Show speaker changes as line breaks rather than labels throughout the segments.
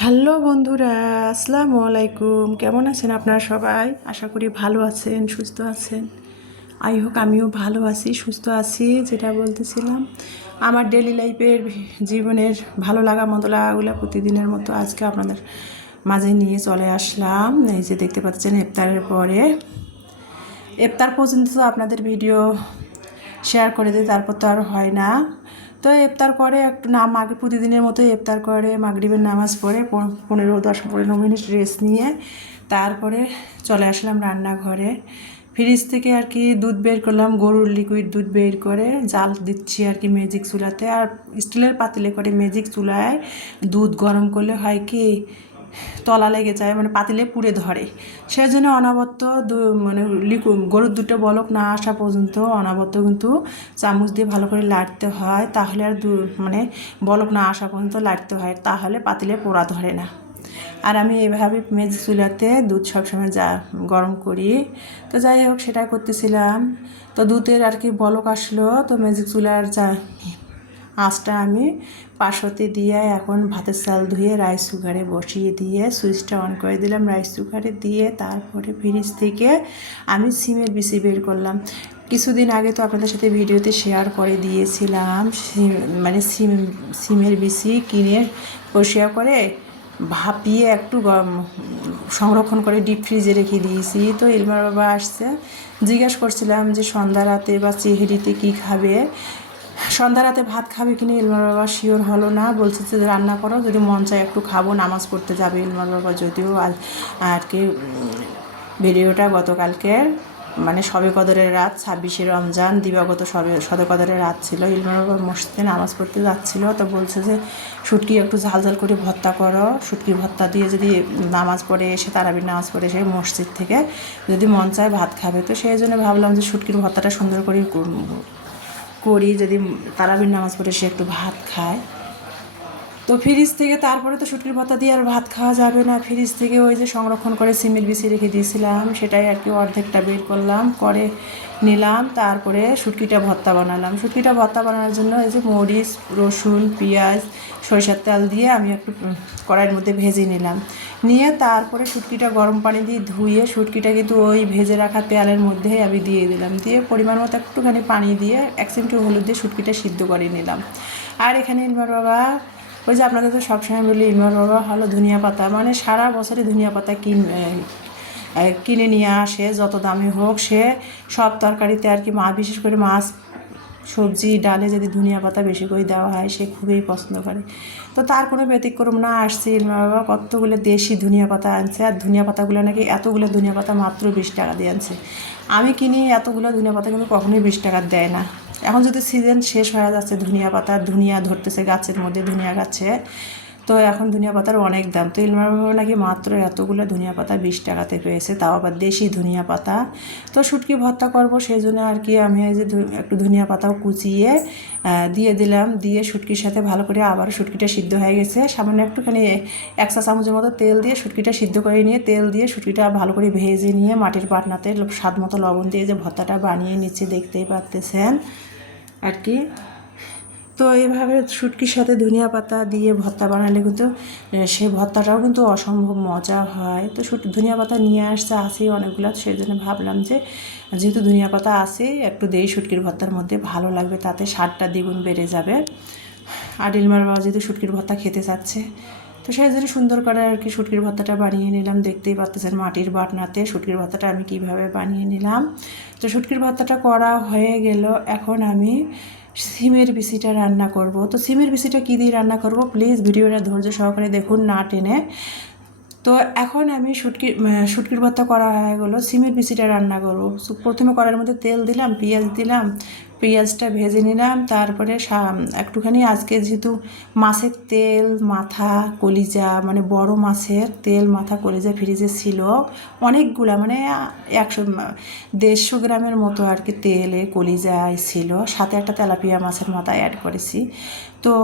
Hello বন্ধুরা, আসসালামু আলাইকুম। কেমন আছেন আপনারা সবাই? আশা করি ভালো আছেন, সুস্থ আছেন। আই হোক, আমিও ভালো আছি, সুস্থ আছি, যেটা বলতেছিলাম। আমার ডেলি লাইফের জীবনের ভালো লাগা মন্দ লাগাগুলো প্রতিদিনের মতো আজকে আপনাদের মাঝে নিয়ে চলে আসলাম। এই যে দেখতে পাচ্ছেন, ইফতারের পরে। ইফতার পর্যন্ত তো আপনাদের ভিডিও শেয়ার করে দিই, তারপর তো আর হয় না। তো ইফতার করে একটু নাম মাগ প্রতিদিনের মতো ইফতার করে, মাগরিবের নামাজ পড়ে পন- পনেরো, দশ, পনেরো মিনিট রেস্ট নিয়ে তারপরে চলে আসলাম রান্নাঘরে। ফ্রিজ থেকে আর কি দুধ বের করলাম, গরুর লিকুইড দুধ বের করে, জাল দিচ্ছি আর কি ম্যাজিক চুলাতে। আর স্টিলের পাতিলে করে ম্যাজিক চুলায় দুধ গরম করলে হয় কি তলা লেগে যায় মানে পাতিলে পুড়ে ধরে। সেই জন্য অনাবত্ত দু- মানে লিকু, গরুর দুটো বলক না আসা পর্যন্ত অনাবত্ত কিন্তু চামচ দিয়ে ভালো করে লাড়তে হয়, তাহলে আর দু মানে বলক না আসা পর্যন্ত লাড়তে হয়, তাহলে পাতিলে পোড়া ধরে না। আর আমি এভাবে মেজি চুলাতে দুধ সবসময় যা গরম করি। তো যাই হোক সেটা করতেছিলাম। তো দুধের আর কি বলক আসলো, তো মেজিক চুলার যা আঁচটা আমি পাশতে দিয়ে এখন ভাতের চাল ধুয়ে রাইস কুকারে বসিয়ে দিয়ে সুইচটা অন করে দিলাম। রাইস কুকারে দিয়ে তারপরে ফ্রিজ থেকে আমি সিমের বিসি বের করলাম। কিছুদিন আগে তো আপনাদের সাথে ভিডিওতে শেয়ার করে দিয়েছিলাম মানে সিম, সিমের বিসি কিনে পরিষ্কার করে ভাপিয়ে একটু সংরক্ষণ করে ডিপ ফ্রিজে রেখে দিয়েছি। তো ইলমার বাবা আসছে, জিজ্ঞাসা করছিলাম যে সন্ধ্যা রাতে বা চেহারিতে কী খাবে? সন্ধ্যা রাতে ভাত খাবে কিনা ইলমার বাবা শিওর হলো না। বলছে যে, রান্না করো, যদি মন চায় একটু খাব, নামাজ পড়তে যাবে ইলমার বাবা। যদিও আর কি ভিডিওটা গতকালকের মানে সবে কদরের রাত, ছাব্বিশে রমজান, দিবাগত সবে সবে কদরের রাত ছিল। ইলমার বাবা মসজিদে নামাজ পড়তে যাচ্ছিল, তো বলছে যে, শুটকি একটু ঝাল ঝাল করে ভর্তা করো। শুটকি ভর্তা দিয়ে যদি নামাজ পড়ে এসে, তারাবির নামাজ পড়ে এসে মসজিদ থেকে যদি মন চায় ভাত খাবে। তো সেই জন্য ভাবলাম যে, শুটকির ভর্তাটা সুন্দর করে। করি যদি তারাবির নামাজ পড়ে সে একটু ভাত খায়। তো ফ্রিজ থেকে তারপরে তো শুটকির পাতা দিয়ে আর ভাত খাওয়া যাবে না। ফ্রিজ থেকে ওই যে সংরক্ষণ করে সিমের বিছিয়ে রেখে দিয়েছিলাম। সেটাই আর কি অর্ধেকটা বের করলাম, করে নিলাম, তারপরে শুটকিটা ভর্তা বানালাম। শুটকিটা ভর্তা বানানোর জন্য এই যে মরিচ, রসুন, পেঁয়াজ, সরিষার তেল দিয়ে আমি একটু কড়াইয়ের মধ্যে ভেজে নিলাম। নিয়ে তারপরে শুটকিটা গরম পানি দিয়ে ধুয়ে শুটকিটা কিন্তু ওই ভেজে রাখা তেলের মধ্যেই আমি দিয়ে দিলাম। দিয়ে পরিমাণ মতো একটুখানি পানি দিয়ে এক চিমটি হলুদ দিয়ে শুটকিটা সিদ্ধ করে নিলাম। আর এখানে ইলমার বাবা ওই যে আপনাদের তো সবসময় বলি ইমর বাবা হলো ধনিয়া পাতা। মানে সারা বছরে ধনিয়া পাতা কিন কিনে নিয়ে আসে, যত দামি হোক সে সব তরকারিতে আর কি মা, বিশেষ করে মাছ, সবজি, ডালে যদি ধনিয়া পাতা বেশি করে দেওয়া হয়, সে খুবই পছন্দ করে। তো তার কোনো ব্যতিক্রম না আসছে ইলমা বাবা, কতগুলো দেশি ধনিয়া পাতা আনছে, আর ধনিয়া পাতাগুলো নাকি এতগুলো ধনিয়া পাতা মাত্র বিশ টাকা দিয়ে আনছে। আমি কিনি এতগুলো ধনিয়া পাতা কিন্তু কখনোই বিশ টাকা দেয় না। এখন যদি সিজন শেষ হয়ে যাচ্ছে ধনিয়া পাতা ধুনিয়া ধরতেছে গাছের মধ্যে ধুনিয়া গাছে তো এখন ধনিয়া পাতার অনেক দাম। তো ইলমার বাবা নাকি মাত্র এতগুলো ধনিয়া পাতা বিশ টাকাতে পেয়েছে তাও আবার দেশি ধনিয়া পাতা। তো শুটকি ভর্তা করব সেই জন্য আর কি আমি এই যে একটু ধনিয়া পাতাও কুচিয়ে দিয়ে দিলাম। দিয়ে শুটকির সাথে ভালো করে আবার শুটকিটা সিদ্ধ হয়ে গেছে। সামান্য একটুখানি এক চা চামচের মতো তেল দিয়ে শুটকিটা সিদ্ধ করে নিয়ে তেল দিয়ে শুটকিটা ভালো করে ভেজে নিয়ে মাটির পাটনাতে স্বাদ মতো লবণ দিয়ে যে ভর্তাটা বানিয়ে নিচ্ছে, দেখতেই পারতেছেন। আর কি তো এইভাবে শুটকির সাথে ধনিয়া পাতা দিয়ে ভর্তা বানালে কিন্তু সেই ভর্তাটাও কিন্তু অসম্ভব মজা হয়। তো শুট, ধনিয়া পাতা নিয়ে আসছে আসেই অনেকগুলো সেই জন্য ভাবলাম যে, যেহেতু ধনিয়া পাতা আছে, একটু দেই শুটকির ভর্তার মধ্যে ভালো লাগবে, তাতে স্বাদটা দ্বিগুণ বেড়ে যাবে। আর ডিলমার বাবা যেহেতু শুটকির ভর্তা খেতে চাচ্ছে, তো সেই জন্য সুন্দর করে আর কি শুটকির ভর্তাটা বানিয়ে নিলাম। দেখতেই পাচ্ছেন মাটির বাটনাতে শুটকির ভর্তাটা আমি কীভাবে বানিয়ে নিলাম। তো শুটকির ভর্তাটা করা হয়ে গেল, এখন আমি সিমের বিসিটা রান্না করব। তো সিমের বিসিটা কী দিয়ে রান্না করব? প্লিজ ভিডিওটা ধৈর্য সহকারে দেখুন, না টেনে। তো এখন আমি সুটকির শুটকির ভর্তা করা হয়ে গেলো, সিমের বিসিটা রান্না করব। প্রথমে করার মধ্যে তেল দিলাম, পেঁয়াজ দিলাম পেঁয়াজটা ভেজে নিলাম, তারপরে একটুখানি আজকে যেহেতু মাছের তেল, মাথা, কলিজা মানে বড় মাছের তেল, মাথা, কলিজা ফ্রিজে ছিল, অনেকগুলা মানে একশো, দেড়শো গ্রামের মতো আর কি তেলে কলিজায় ছিল, সাথে একটা তেলাপিয়া মাছের মাথা অ্যাড করেছি। তো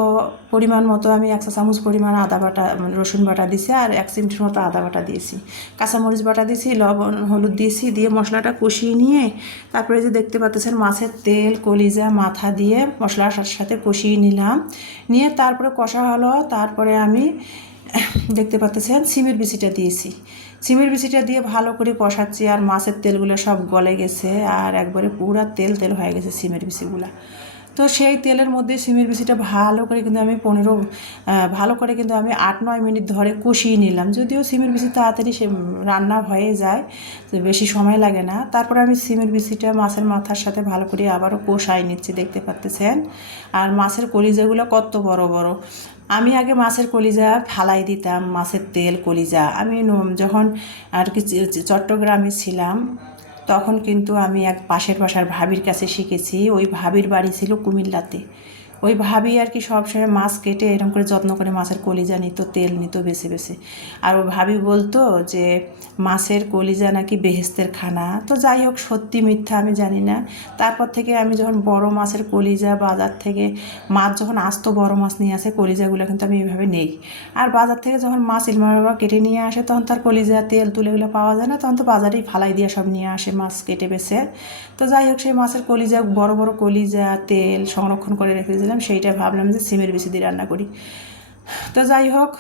পরিমাণ মতো আমি একশো চামচ পরিমাণ আদা বাটা, রসুন বাটা দিয়েছি আর এক চিমটির মতো আদা বাটা দিয়েছি। কাঁচামরিচ বাটা দিয়েছি লবণ, হলুদ দিয়েছি, দিয়ে মশলাটা কষিয়ে নিয়ে তারপরে যে দেখতে পাচ্ছেন মাছের তেল কলিজা মাথা দিয়ে মশলার সাথে সাথে কষিয়ে নিলাম। নিয়ে তারপরে কষা হলো, তারপরে আমি দেখতে পাচ্ছেন সিমের বিচিটা দিয়েছি। সিমের বিচিটা দিয়ে ভালো করে কষাচ্ছি আর মাছের তেলগুলো সব গলে গেছে আর একবারে পুরা তেল তেল হয়ে গেছে সিমের বিচিগুলো। তো সেই তেলের মধ্যে সিমের বিচিটা ভালো করে কিন্তু আমি পনেরো ভালো করে কিন্তু আমি আট, নয় মিনিট ধরে কষিয়ে নিলাম। যদিও সিমের বিচি তাড়াতাড়ি সে রান্না হয়ে যায়, তো বেশি সময় লাগে না। তারপরে আমি সিমের বিচিটা মাছের মাথার সাথে ভালো করে আবারও কষাই নিচ্ছি, দেখতে পাচ্তেছেন আর মাছের কলিজাগুলো কত বড় বড়। আমি আগে মাছের কলিজা ফালাই দিতাম, মাছের তেল কলিজা। আমি যখন আর কি চট্টগ্রামে ছিলাম তখন কিন্তু আমি এক পাশের বাসার ভাবির কাছে শিখেছি ওই ভাবির বাড়ি ছিল কুমিল্লাতে। ওই ভাবি আর কি সবসময় মাছ কেটে এরকম করে যত্ন করে মাছের কলিজা নিত, তেল নিত বেছে বেছে। আর ও ভাবি বলতো যে মাছের কলিজা নাকি বেহেস্তের খানা। তো যাই হোক, সত্যি মিথ্যা আমি জানি না। তারপর থেকে আমি যখন বড় মাছের কলিজা বাজার থেকে মাছ যখন আসতো বড় মাছ নিয়ে আসে, কলিজাগুলো কিন্তু আমি এইভাবে নেই। আর বাজার থেকে যখন মাছ ইলমা বাবা কেটে নিয়ে আসে, তখন তার কলিজা, তেল তুলেগুলো পাওয়া যায় না। তখন তো বাজারেই ফালাই দিয়ে সব নিয়ে আসে মাছ কেটে বেছে। তো যাই হোক, সেই মাছের কলিজা, বড় বড় কলিজা, তেল সংরক্ষণ করে রেখে দিয়েছিলাম সেইটা ভাবলাম যে সিমের বেশি দিয়ে রান্না করি। তো যাই হোক,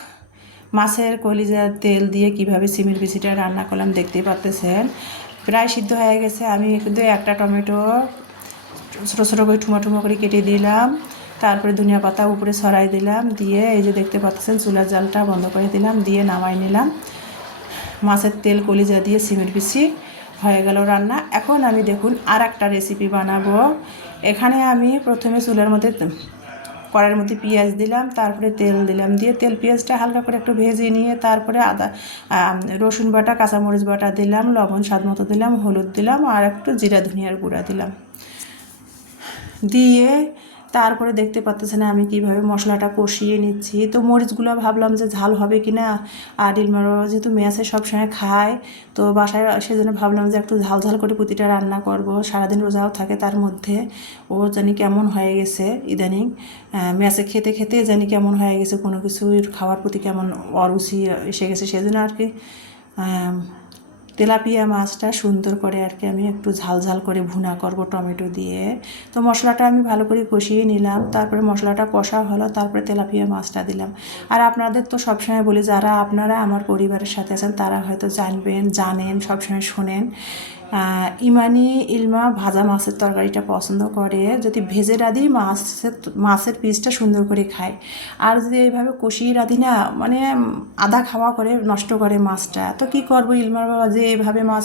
মাছের কলিজা তেল দিয়ে কীভাবে সিমের বিচিটা রান্না করলাম দেখতেই পারতেছেন। প্রায় সিদ্ধ হয়ে গেছে, আমি কিন্তু একটা টমেটো ছোটো ছোটো করে ঠুমা ঠুমা করে কেটে দিলাম। তারপরে ধনিয়া পাতা উপরে ছড়াই দিলাম, দিয়ে এই যে দেখতে পাচ্ছেন চুলার জালটা বন্ধ করে দিলাম, দিয়ে নামাই নিলাম। মাছের তেল কলিজা দিয়ে সিমের বিচি হয়ে গেল রান্না। এখন আমি দেখুন আর একটা রেসিপি বানাবো। এখানে আমি প্রথমে চুলের মধ্যে কড়াইয়ের মধ্যে পেঁয়াজ দিলাম, তারপরে তেল দিলাম দিয়ে তেল পেঁয়াজটা হালকা করে একটু ভেজে নিয়ে তারপরে আদা রসুন বাটা, কাঁচামরিচ বাটা দিলাম, লবণ স্বাদ মতো দিলাম, হলুদ দিলাম আর একটু জিরা ধনিয়ার গুঁড়া দিলাম। দিয়ে তারপরে দেখতে পাচ্ছেন আমি কীভাবে মশলাটা কষিয়ে নিচ্ছি। তো মরিচগুলো ভাবলাম যে ঝাল হবে কি না আর ইলমারো যেহেতু মেয়াসে সবসময় খায়, তো বাসায় সেজন্য ভাবলাম যে একটু ঝাল ঝাল করে প্রতিটা রান্না করব। সারাদিন রোজাও থাকে তার মধ্যে। ও জানি কেমন হয়ে গেছে ইদানিং। মেয়াসে খেতে খেতে জানি কেমন হয়ে গেছে, কোনো কিছুর খাওয়ার প্রতি কেমন অরুচি এসে গেছে সেজন্য আর কি। তেলাপিয়া মাছটা সুন্দর করে আর কি আমি একটু ঝাল ঝাল করে ভুনা করব টমেটো দিয়ে। তো মশলাটা আমি ভালো করে কষিয়ে নিলাম, তারপরে মশলাটা কষা হলো, তারপরে তেলাপিয়া মাছটা দিলাম। আর আপনাদের তো সবসময় বলি, যারা আপনারা আমার পরিবারের সাথে আছেন, তারা হয়তো জানবেন, জানেন, সবসময় শোনেন। ইমানি ইলমা ভাজা মাছের তরকারিটা পছন্দ করে। যদি ভেজে রাঁধি, মাছের মাছের পিসটা সুন্দর করে খায়। আর যদি এইভাবে কষিয়ে রাঁধি না মানে আধা খাওয়া করে, নষ্ট করে মাছটা, তো কি করব? ইলমার বাবা যে এইভাবে মাছ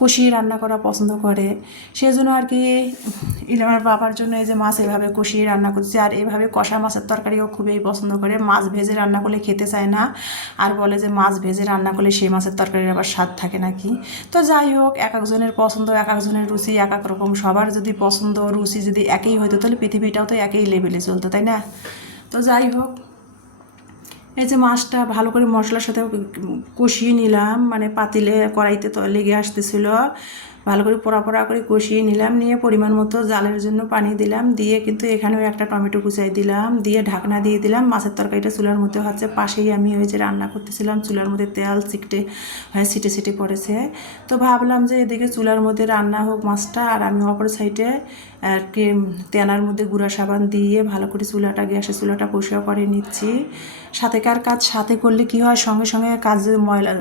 কষিয়ে রান্না করা পছন্দ করে। সেজন্য আর কি ইলমার বাবার জন্য এই যে মাছ এভাবে কষিয়ে রান্না করছে। আর এভাবে কষা মাছের তরকারিও খুবই পছন্দ করে। মাছ ভেজে রান্না করলে খেতে চায় না। আর বলে যে মাছ ভেজে রান্না করলে সেই মাছের তরকারির আবার স্বাদ থাকে নাকি? তো যাই হোক, এক একজনের পছন্দ, এক একজনের রুচি, এক এক রকম। সবার যদি পছন্দ রুচি যদি একই হইতো, তাহলে পৃথিবীটাও তো একই লেভেলে চলতো, তাই না? তো যাই হোক, এই যে মাছটা ভালো করে মশলার সাথে কষিয়ে নিলাম মানে পাতিলে কড়াইতে তো লেগে আসতেছিল। ভালো করে পোড়া পোড়া করে কষিয়ে নিলাম, নিয়ে পরিমাণ মতো জালের জন্য পানি দিলাম, দিয়ে কিন্তু এখানেও একটা টমেটো কুচাই দিলাম, দিয়ে ঢাকনা দিয়ে দিলাম। মাছের তরকারিটা চুলার মধ্যে হচ্ছে, পাশেই আমি ওই যে রান্না করতেছিলাম, চুলার মধ্যে তেল চিকটে হয়ে ছিটে ছিটে পড়েছে। তো ভাবলাম যে এদিকে চুলার মধ্যে রান্না হোক মাছটা, আর আমি অপর সাইডে আর কি তেনার মধ্যে গুঁড়া সাবান দিয়ে ভালো করে চুলাটা, গ্যাসের চুলাটা পরিষ্কার করে নিচ্ছি। সাথেকার কাজ, সাথে করলে কি হয়? সঙ্গে সঙ্গে কাজ ময়লা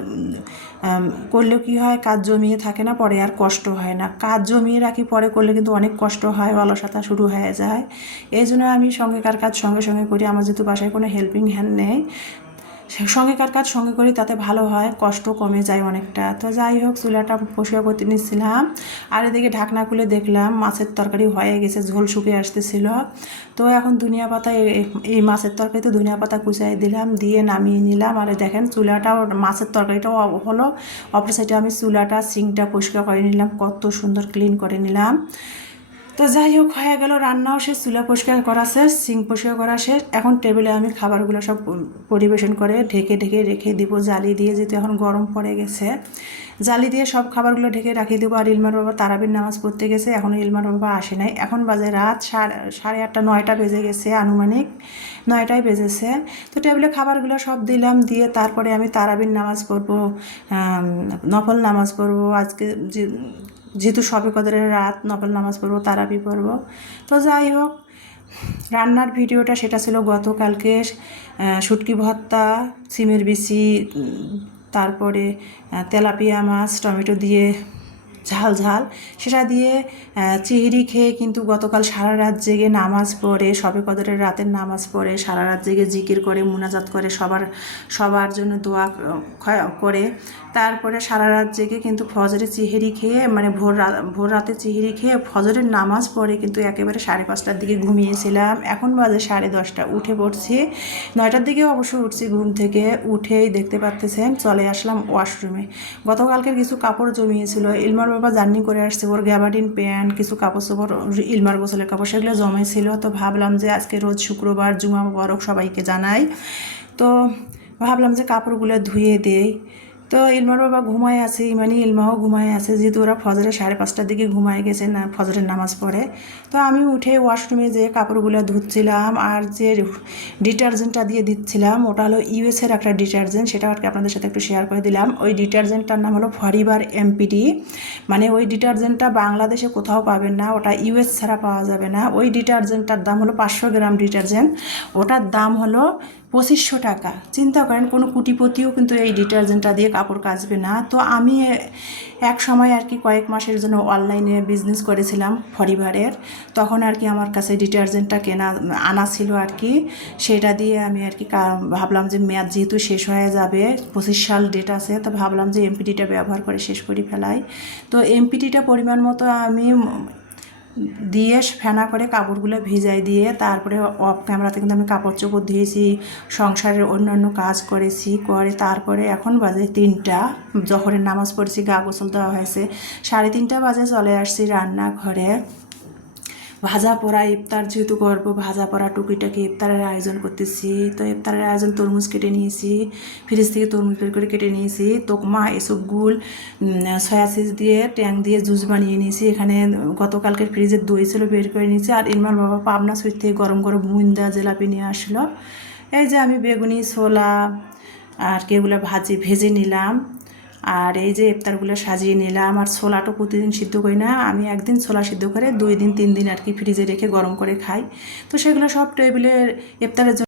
করলে করলেও কি হয়? কাজ জমিয়ে থাকে না, পরে আর কষ্ট হয় না। কাজ জমিয়ে রাখি, পরে করলে কিন্তু অনেক কষ্ট হয়, অলসতা শুরু হয়ে যায়। এই জন্য আমি সঙ্গেকার কাজ সঙ্গে সঙ্গে করি। আমার যেহেতু বাসায় কোনো হেল্পিং হ্যান্ড নেই সঙ্গেকার কাজ সঙ্গে করি, তাতে ভালো হয়, কষ্ট কমে যায় অনেকটা। তো যাই হোক, চুলাটা পরিষ্কার করতে নিচ্ছিলাম আর এদিকে ঢাকনা খুলে দেখলাম, মাছের তরকারি হয়ে গেছে, ঝোল শুকিয়ে আসতেছিল। তো এখন ধনিয়া পাতা এই মাছের তরকারিতে ধনিয়া পাতা কুচাই দিলাম, দিয়ে নামিয়ে নিলাম। আর দেখেন, চুলাটাও, মাছের তরকারিটাও হলো। অপর সাইডে আমি চুলাটা, সিঙ্কটা পরিষ্কার করে নিলাম, কত সুন্দর ক্লিন করে নিলাম। তো যাই হোক, হয়ে গেল, রান্নাও শেষ, চুলা পরিষ্কার করা শেষ সিঙ্ক পরিষ্কার করা শেষ। এখন টেবিলে আমি খাবারগুলো সব পরিবেশন করে ঢেকে ঢেকে রেখে দিব, জালি দিয়ে, যেহেতু এখন গরম পড়ে গেছে। জালি দিয়ে সব খাবারগুলো ঢেকে রাখিয়ে দেবো, আর ইলমার বাবা তারাবির নামাজ পড়তে গেছে এখনও ইলমার বাবা আসে নাই। এখন বাজে রাত সাড়ে সাড়ে আটটা, নয়টা বেজে গেছে আনুমানিক, নয়টায় বেজেছে। তো টেবিলে খাবারগুলো সব দিলাম, দিয়ে তারপরে আমি তারাবির নামাজ পড়ব নফল নামাজ পড়ব। আজকে যে যেহেতু সবে কদরের রাত নকল নামাজ পড়ব তারাবি পড়ব। তো যাই হোক রান্নার ভিডিওটা সেটা ছিল গতকালকে আহ, শুটকি ভর্তা সিমের বিচি তারপরে তেলাপিয়া মাছ টমেটো দিয়ে ঝাল ঝাল। সেটা দিয়ে চিংড়ি খেয়ে কিন্তু গতকাল সারা রাত জেগে নামাজ পড়ে সবে কদরের রাতের নামাজ পড়ে সারা রাত জেগে জিকির করে মুনাজাত করে সবার সবার জন্য দোয়া করে। তারপরে সারা রাত জেগে কিন্তু ফজরে চিহেরি খেয়ে মানে ভোর ভোর রাতে চিহেরি খেয়ে ফজরের নামাজ পড়ে কিন্তু একেবারে সাড়ে পাঁচটার দিকে ঘুমিয়েছিলাম। এখন বাজে সাড়ে দশটা। উঠে পড়ছি। নয়টার দিকে অবশ্য উঠছি ঘুম থেকে। উঠেই দেখতে পাচ্তেছেন চলে আসলাম ওয়াশরুমে। গতকালকের কিছু কাপড় জমিয়েছিল। ইলমার বাবা জার্নি করে আসছে। ওর গ্যাবার্ডিন, প্যান্ট, কিছু কাপড় চোপড়, ইলমার গোসলের কাপড় সেগুলো জমেছিল। তো ভাবলাম যে আজকে রোজ শুক্রবার, জুমা বরক সবাইকে জানাই। তো ভাবলাম যে কাপড়গুলো ধুয়ে দেই। তো ইলমার বাবা ঘুমায় আছে, ইমানি ইলমাও ঘুমায় আছে, যেহেতু ওরা ফজরে সাড়ে পাঁচটার দিকে ঘুমায় গেছে না, ফজরের নামাজ পড়ে। তো আমি উঠে ওয়াশরুমে যে কাপড়গুলো ধুচ্ছিলাম আর যে ডিটারজেন্টটা দিয়ে দিচ্ছিলাম, ওটা হলো ইউএসের একটা ডিটারজেন্ট সেটা আর কি আপনাদের সাথে একটু শেয়ার করে দিলাম। ওই ডিটারজেন্টটার নাম হলো ফরিবার এমপিডি মানে ওই ডিটারজেন্টটা বাংলাদেশে কোথাও পাবেন না, ওটা ইউএস ছাড়া পাওয়া যাবে না। ওই ডিটারজেন্টটার দাম হলো পাঁচশো গ্রাম ডিটারজেন্ট ওটার দাম হলো পঁচিশশো টাকা। চিন্তা করেন, কোনো কুটিপতিও কিন্তু এই ডিটারজেন্টটা দিয়ে কাপড় কাচবে না। তো আমি এক সময় আর কি কয়েক মাসের জন্য অনলাইনে বিজনেস করেছিলাম ফরিবারের তখন আর কি আমার কাছে ডিটারজেন্টটা কেনা, আনা ছিল আর কি। সেটা দিয়ে আমি আর কা- ভাবলাম যে মেয়াদ যেহেতু শেষ হয়ে যাবে, পঁচিশ সাল ডেট আছে, তো ভাবলাম যে এমপিটিটা ব্যবহার করে শেষ করে ফেলাই। তো এমপিটিটা পরিমাণ মতো আমি দিয়ে ফেনা করে কাপড়গুলো ভিজাই দিয়ে তারপরে অফ ক্যামেরাতে কিন্তু আমি কাপড় চোপড় ধুয়েছি সংসারের অন্যান্য কাজ করেছি, করে তারপরে এখন বাজে তিনটা। জহরের নামাজ পড়েছি, গা গোসল দেওয়া হয়েছে। সাড়ে তিনটা বাজে চলে আসছি রান্নাঘরে। ভাজা পোড়া ইফতার, যেহেতু করব ভাজা পোড়া টুকিটাকি ইফতারের আয়োজন করতেছি। তো ইফতারের আয়োজন তরমুজ কেটে নিয়েছি, ফ্রিজ থেকে তরমুজ বের করে কেটে নিয়েছি। তোকমা, এসব গুল সয়া চিজ দিয়ে, ট্যাং দিয়ে জুস বানিয়ে নিয়েছি। এখানে গতকালকের ফ্রিজের দই ছিল, বের করে নিয়েছি। আর ইনমার বাবা পাবনা সুইট থেকে গরম গরম মুন্দা জিলাপি নিয়ে আসলো। এই যে আমি বেগুনি, ছোলা, আর কি এগুলো ভাজি, ভেজে নিলাম। আর এই যে ইফতারগুলো সাজিয়ে নিলাম, আর ছোলাটা প্রতিদিন সিদ্ধ করি না, আমি একদিন ছোলা সিদ্ধ করে দুই দিন, তিন দিন আর কি ফ্রিজে রেখে গরম করে খাই। তো সেগুলো সব টেবিলের ইফতারের জন্য